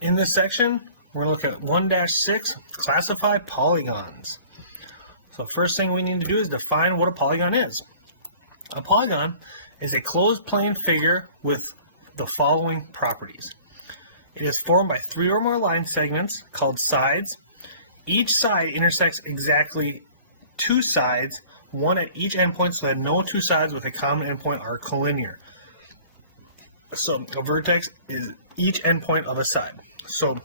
in this section, we're going to look at 1-6, classify polygons. So first thing we need to do is define what a polygon is. A polygon is a closed plane figure with the following properties. It is formed by 3 or more line segments called sides. Each side intersects exactly 2 sides, one at each endpoint, so that no 2 sides with a common endpoint are collinear. So a vertex is each endpoint of a side. So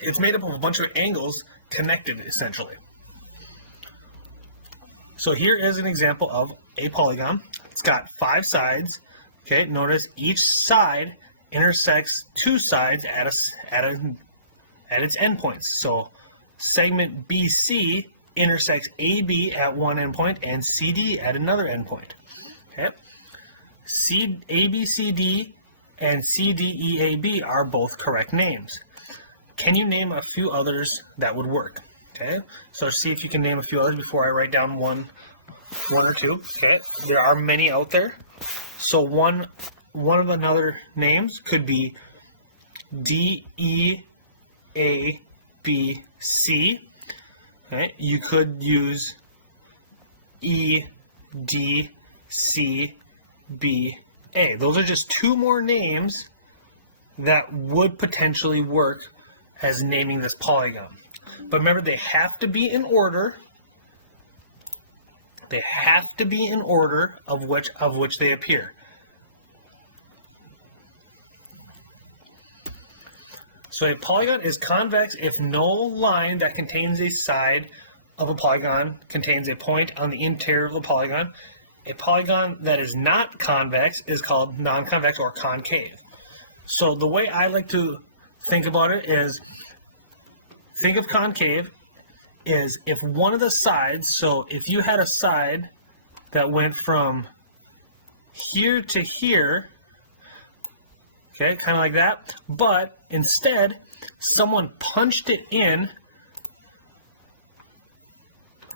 it's made up of a bunch of angles connected, essentially. So here is an example of a polygon. It's got 5 sides. Okay, notice each side intersects 2 sides at its endpoints. So segment BC intersects AB at one endpoint and CD at another endpoint. Okay, ABCD and CDEAB are both correct names. Can you name a few others that would work? Okay, so see if you can name a few others before I write down one or two. Okay, there are many out there. So one of another names could be DEABC. Okay, you could use EDCBA. Those are just 2 more names that would potentially work as naming this polygon. But remember, they have to be in order. They have to be in order of which they appear. So a polygon is convex if no line that contains a side of a polygon contains a point on the interior of the polygon. A polygon that is not convex is called non-convex or concave. So the way I like to think about it is, think of concave is if one of the sides, so if you had a side that went from here to here, okay, kind of like that, but instead someone punched it in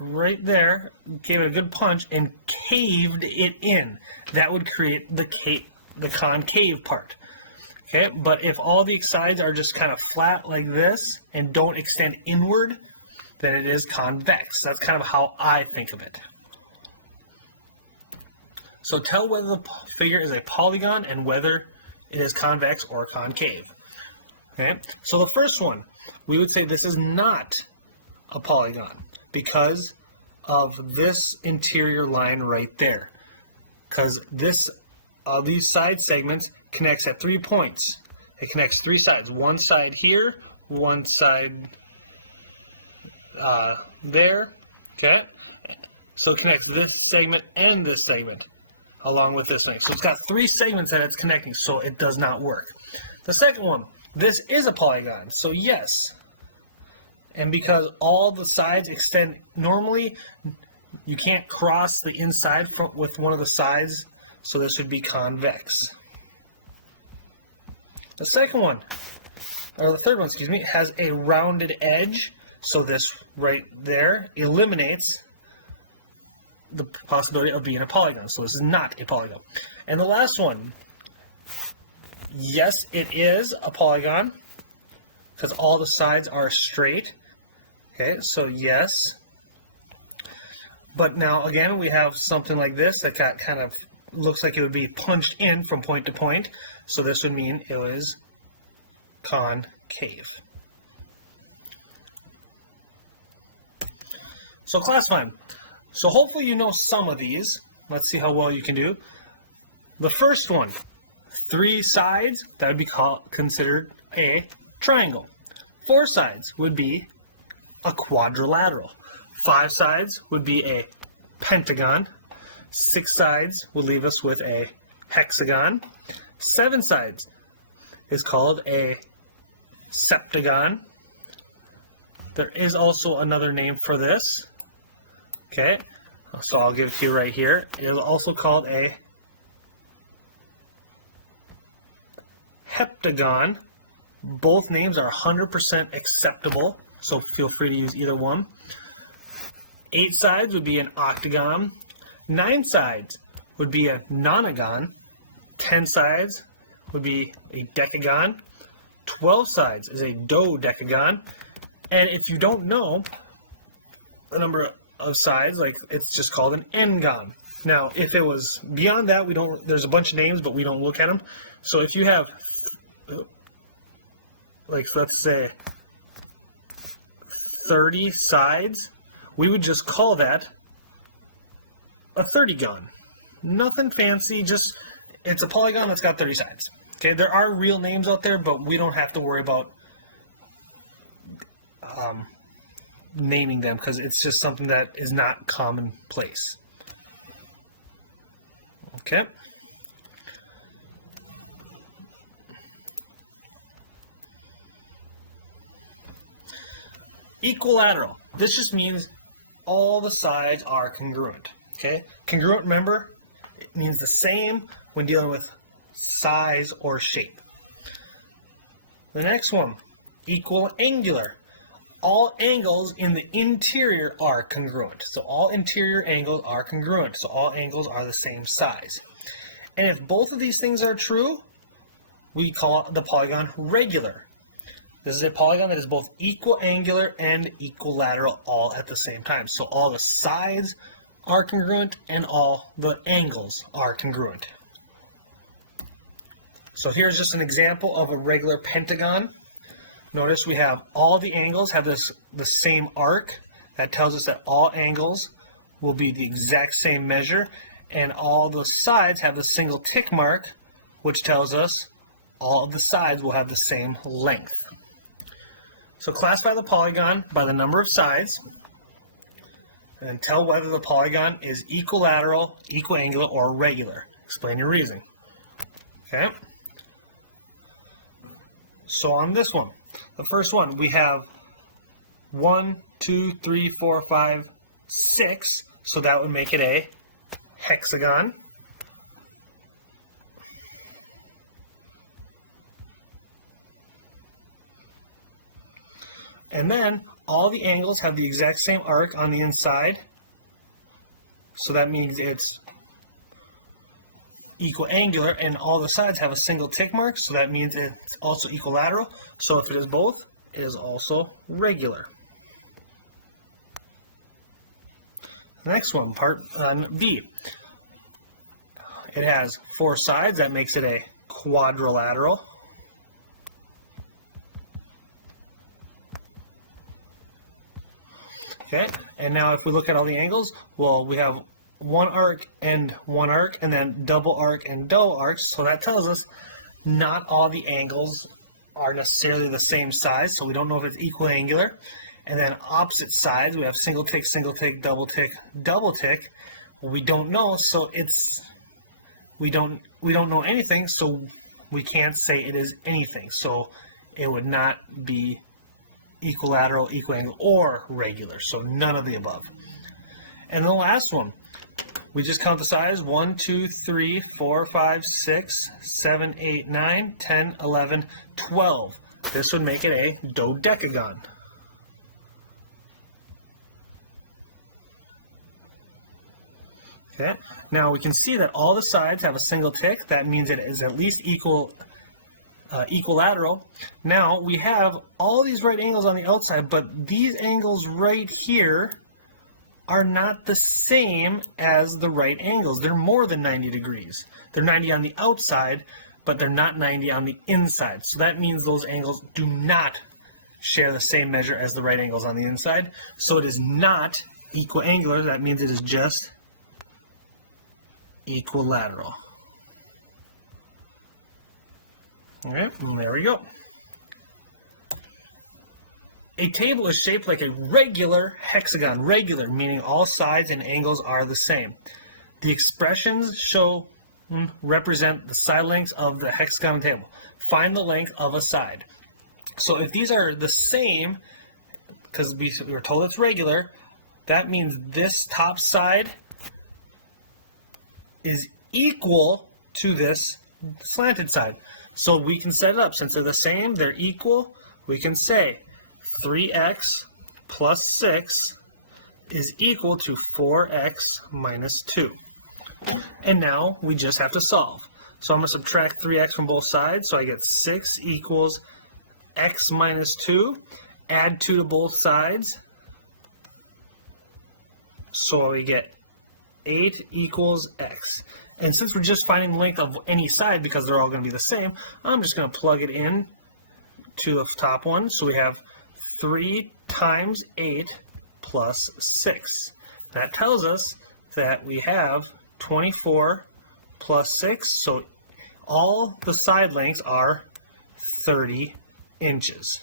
right there, gave it a good punch, and caved it in. That would create the concave part. Okay, but if all the sides are just kind of flat like this and don't extend inward, then it is convex. That's kind of how I think of it. So tell whether the figure is a polygon and whether it is convex or concave. Okay, so the first one, we would say this is not a polygon because of this interior line right there. Because these side segments connects at 3 points. It connects 3 sides. One side here, one side there. Okay, so it connects this segment and this segment along with this thing. So it's got 3 segments that it's connecting, so it does not work. The second one, this is a polygon, so yes. And because all the sides extend normally, you can't cross the inside with one of the sides, so this would be convex. The second one, or the third one, excuse me, has a rounded edge, so this right there eliminates the possibility of being a polygon. So this is not a polygon. And the last one, yes, it is a polygon because all the sides are straight. Okay, so yes. But now again, we have something like this that kind of looks like it would be punched in from point to point. So this would mean it was concave. So classify them. So hopefully you know some of these. Let's see how well you can do. The first one, 3 sides, that would be considered a triangle. 4 sides would be a quadrilateral. 5 sides would be a pentagon. 6 sides would leave us with a hexagon. 7 sides is called a septagon. There is also another name for this. Okay, so I'll give it to you right here. It is also called a heptagon. Both names are 100% acceptable, so feel free to use either one. 8 sides would be an octagon. 9 sides would be a nonagon. 10 sides would be a decagon. 12 sides is a dodecagon. And if you don't know the number of sides, like, it's just called an n-gon. Now, if it was beyond that, there's a bunch of names, but we don't look at them. So if you have, like, let's say 30 sides, we would just call that a 30gon. Nothing fancy, just it's a polygon that's got 30 sides. Okay, there are real names out there, but we don't have to worry about naming them because it's just something that is not commonplace. Okay. Equilateral. This just means all the sides are congruent. Okay? Congruent, remember, it means the same when dealing with size or shape. The next one, equal angular. All angles in the interior are congruent. So all interior angles are congruent. So all angles are the same size. And if both of these things are true, we call the polygon regular. This is a polygon that is both equiangular and equilateral all at the same time. So all the sides are congruent and all the angles are congruent. So here's just an example of a regular pentagon. Notice we have all the angles have the same arc. That tells us that all angles will be the exact same measure, and all the sides have the single tick mark, which tells us all of the sides will have the same length. So classify the polygon by the number of sides, and tell whether the polygon is equilateral, equiangular, or regular. Explain your reasoning. Okay? So on this one, the first one, we have 1, 2, 3, 4, 5, 6, so that would make it a hexagon. And then all the angles have the exact same arc on the inside, so that means it's equiangular, and all the sides have a single tick mark, so that means it's also equilateral. So if it is both, it is also regular. The next one, part B. It has 4 sides, that makes it a quadrilateral. Okay, and now if we look at all the angles, well, we have one arc, and then double arc and double arcs. So that tells us not all the angles are necessarily the same size, so we don't know if it's equiangular. And then opposite sides, we have single tick, double tick, double tick. Well, we don't know, so we don't know anything, so we can't say it is anything. So it would not be equilateral, equiangular, or regular. So none of the above. And the last one, we just count the sides: 1, 2, 3, 4, 5, 6, 7, 8, 9, 10, 11, 12. This would make it a dodecagon. Okay. Now we can see that all the sides have a single tick. That means it is at least equilateral. Now we have all these right angles on the outside, but these angles right here are not the same as the right angles. They're more than 90 degrees. They're 90 on the outside, but they're not 90 on the inside. So that means those angles do not share the same measure as the right angles on the inside. So it is not equiangular. That means it is just equilateral. All right, and there we go. A table is shaped like a regular hexagon. Regular, meaning all sides and angles are the same. The expressions represent the side lengths of the hexagon table. Find the length of a side. So if these are the same, because we were told it's regular, that means this top side is equal to this slanted side. So we can set it up. Since they're the same, they're equal, we can say 3x plus 6 is equal to 4x minus 2. And now we just have to solve. So I'm going to subtract 3x from both sides, so I get 6 equals x minus 2, add 2 to both sides. So we get 8 equals x. And since we're just finding the length of any side because they're all going to be the same, I'm just going to plug it in to the top one. So we have 3 times 8 plus 6. That tells us that we have 24 plus 6. So all the side lengths are 30 inches.